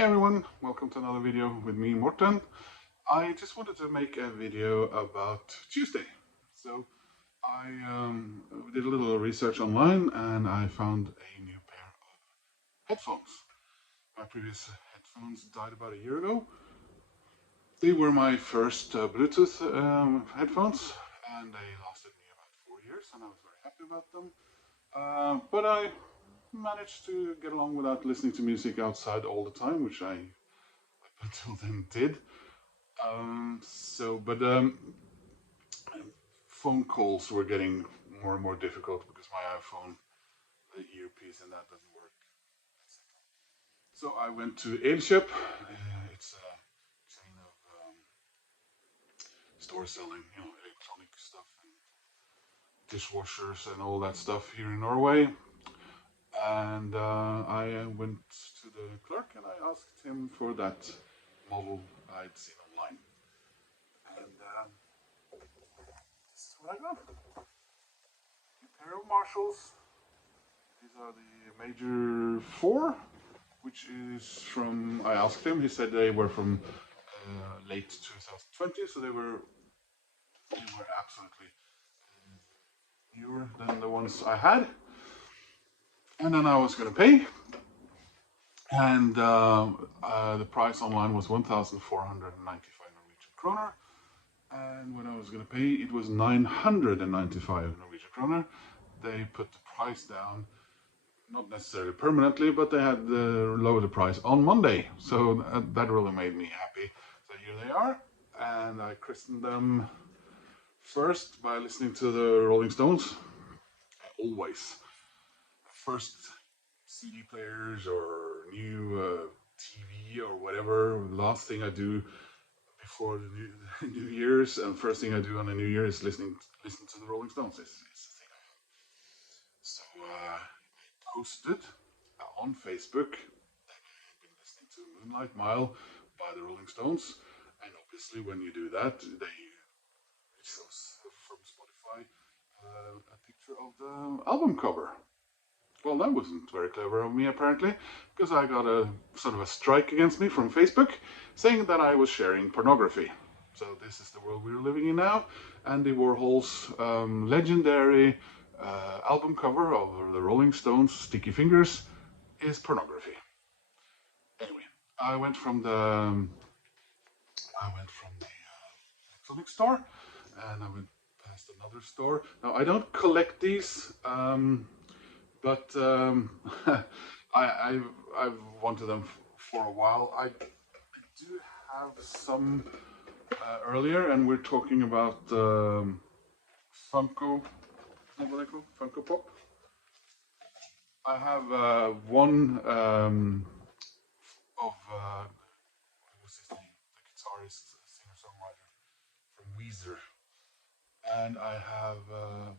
Hey everyone, welcome to another video with me, Morten. I just wanted to make a video about Tuesday. So I did a little research online and I found a new pair of headphones. My previous headphones died about a year ago. They were my first Bluetooth headphones and they lasted me about 4 years and I was very happy about them. But I managed to get along without listening to music outside all the time, which I up until then did. Phone calls were getting more and more difficult because my iPhone, the earpiece and that doesn't work. So I went to Elkjøp. It's a chain of stores selling, electronic stuff and dishwashers and all that stuff here in Norway. And I went to the clerk and I asked him for that model I'd seen online. And this is what I got. A pair of Marshalls. These are the major four, which is from, I asked him, he said they were from late 2020, so they were absolutely newer than the ones I had. And then I was going to pay, and the price online was 1,495 Norwegian kroner. And when I was going to pay, it was 995 Norwegian kroner. They put the price down, not necessarily permanently, but they had lowered the price on Monday. So that really made me happy. So here they are, and I christened them first by listening to the Rolling Stones. Always. First CD players or new TV or whatever. Last thing I do before the New Year's and first thing I do on the New Year is listen to the Rolling Stones. It's the thing I have. So I posted on Facebook that I had been listening to Moonlight Mile by the Rolling Stones, and obviously when you do that, it shows from Spotify a picture of the album cover. Well, that wasn't very clever of me, apparently, because I got a sort of a strike against me from Facebook saying that I was sharing pornography. So this is the world we're living in now. Andy Warhol's legendary album cover of the Rolling Stones' Sticky Fingers is pornography. Anyway, I went from the electronic store, and I went past another store. Now I don't collect these. But I've wanted them for a while. I do have some earlier, and we're talking about Funko. Is that what they call Funko Pop? I have one of what's his name? The guitarist, singer-songwriter from Weezer, and I have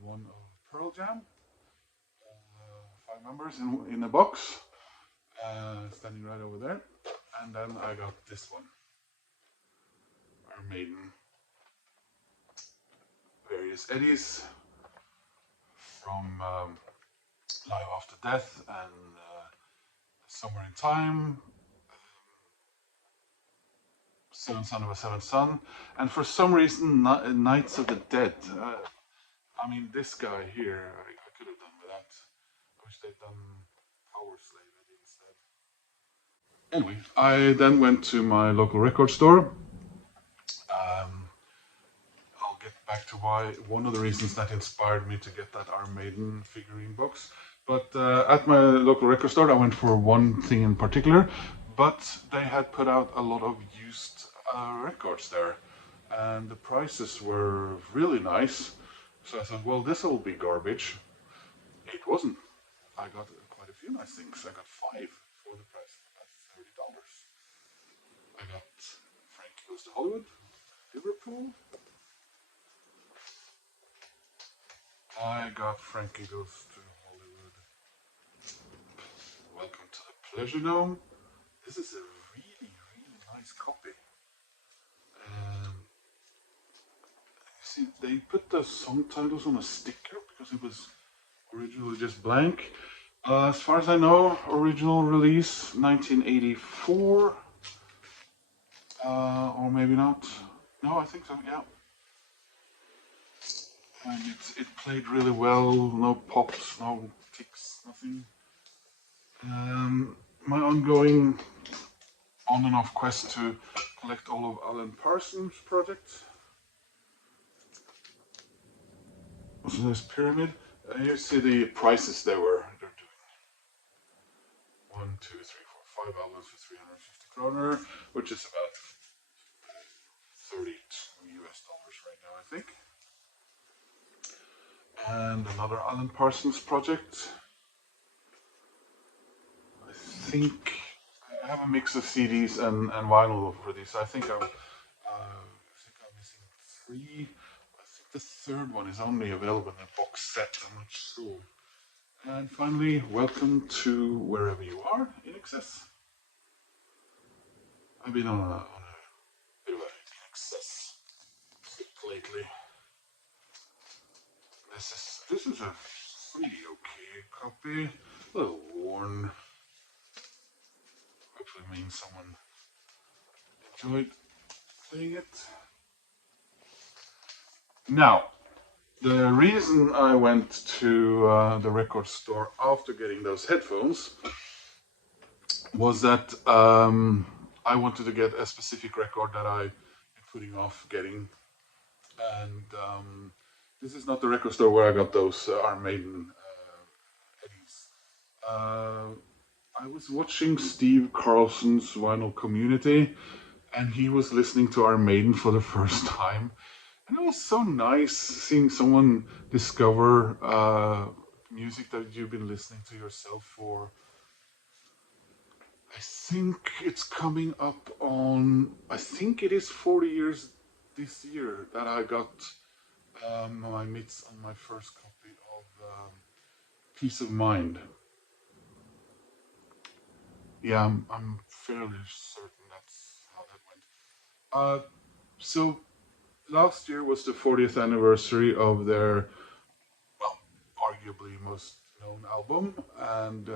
one of Pearl Jam. 5 members in a box, standing right over there. And then I got this one, Iron Maiden, various Eddies from Live After Death and Somewhere in Time, Seventh Son of a Seventh Son, and for some reason Knights of the Dead. I mean, this guy here, I could have done with that. I wish they'd done Power Slave instead. Anyway, I then went to my local record store. I'll get back to why one of the reasons that inspired me to get that Iron Maiden figurine box. But at my local record store, I went for one thing in particular. But they had put out a lot of used records there, and the prices were really nice. So I thought, well, this will be garbage. It wasn't. I got quite a few nice things. I got 5 for the price of about $30. I got Frankie Goes to Hollywood, Liverpool. I got Frankie Goes to Hollywood, Welcome to the Pleasure Dome. This is a really, really nice copy. You see, they put the song titles on a sticker because it was originally just blank. As far as I know, original release 1984, or maybe not. No, I think so. Yeah, and it played really well. No pops, no ticks, nothing. My ongoing on and off quest to collect all of Alan Parsons' projects. So there's Pyramid. You see the prices they're doing. 1, 2, 3, 4, 5 albums for 350 kroner, which is about 32 US dollars right now, I think. And another Alan Parsons project. I think I have a mix of CDs and vinyl for these. I think I'm missing three. I think the third one is only available in a box set. I'm not sure. And finally, welcome to wherever you are, INXS. I've been on a bit of an INXS kick lately. This is a pretty okay copy. A little worn. Hopefully means someone enjoyed playing it. Now, the reason I went to the record store after getting those headphones was that I wanted to get a specific record that I've been putting off getting. And this is not the record store where I got those Iron Maiden Eddies. I was watching Steve Carlson's Vinyl Community, and he was listening to Iron Maiden for the first time. And it was so nice seeing someone discover music that you've been listening to yourself for. I think it's coming up on, I think it is 40 years this year that I got my mitts on my first copy of Peace of Mind. Yeah, I'm fairly certain that's how that went. So last year was the 40th anniversary of their, well, arguably most known album, and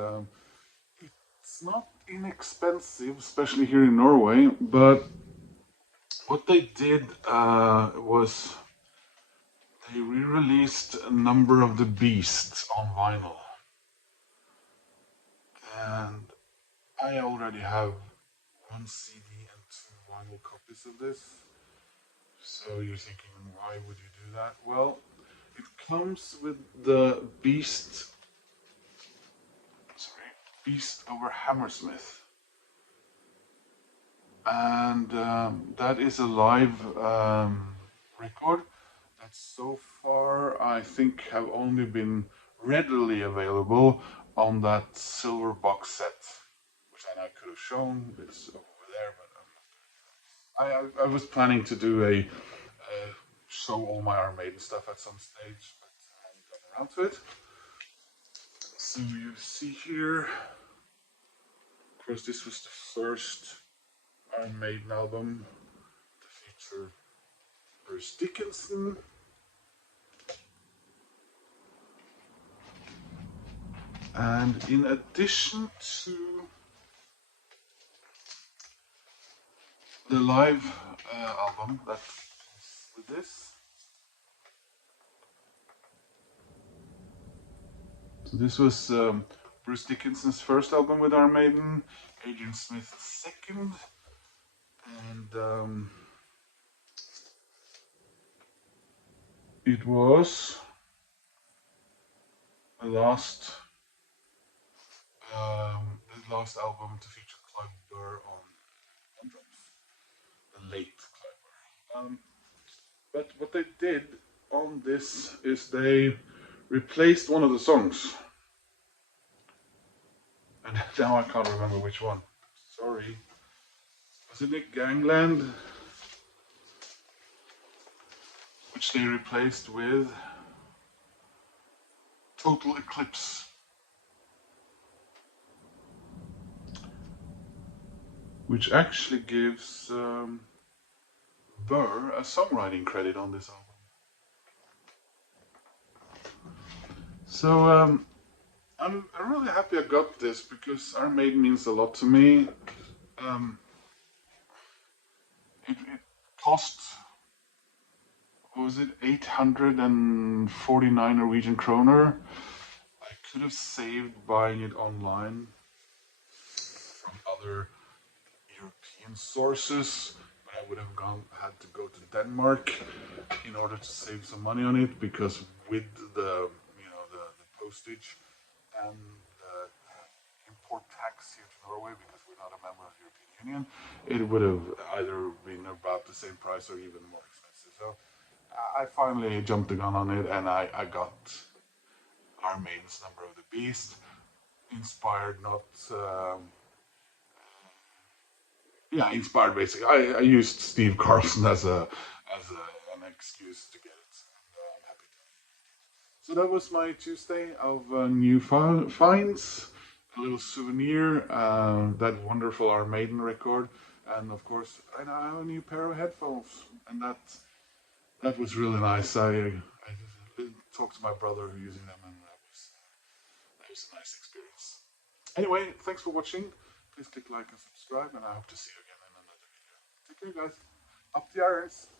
it's not inexpensive, especially here in Norway. But what they did was they re-released a number of the Beasts on vinyl, and I already have one CD and two vinyl copies of this. So you're thinking, why would you do that? Well, it comes with the Beast over Hammersmith, and that is a live record that so far I think have only been readily available on that silver box set, which I could have shown. It's over there, but I was planning to do a show all my Iron Maiden stuff at some stage, but I haven't gotten around to it. So you see here, of course, this was the first Iron Maiden album to feature Bruce Dickinson. And in addition to the live album that comes with this, so this was Bruce Dickinson's first album with Iron Maiden, Adrian Smith's second, and it was the last album to feature Clive Burr on drums, the late Clive Burr. But what they did on this is they replaced one of the songs. And now I can't remember which one. Sorry. Was it Gangland? Which they replaced with Total Eclipse. Which actually gives Burr a songwriting credit on this album. So I'm really happy I got this because Iron Maiden means a lot to me. Um, it cost, what was it, 849 Norwegian kroner. I could have saved buying it online from other European sources, but I would have had to go to Denmark in order to save some money on it because with the postage and the import tax here to Norway, because we're not a member of the European Union, it would have either been about the same price or even more expensive. So I finally jumped the gun on it, and I got Iron Maiden's Number of the Beast, inspired not. Yeah, inspired basically. I used Steve Carlson an excuse to get it, and I'm happy to. So that was my Tuesday of new finds, a little souvenir, that wonderful Iron Maiden record, and of course I now have a new pair of headphones, and that was really nice. I talked to my brother who's using them, and that was a nice experience. Anyway, thanks for watching. Please click like and subscribe, and I hope to see you again in another video. Take care, guys. Up the irons.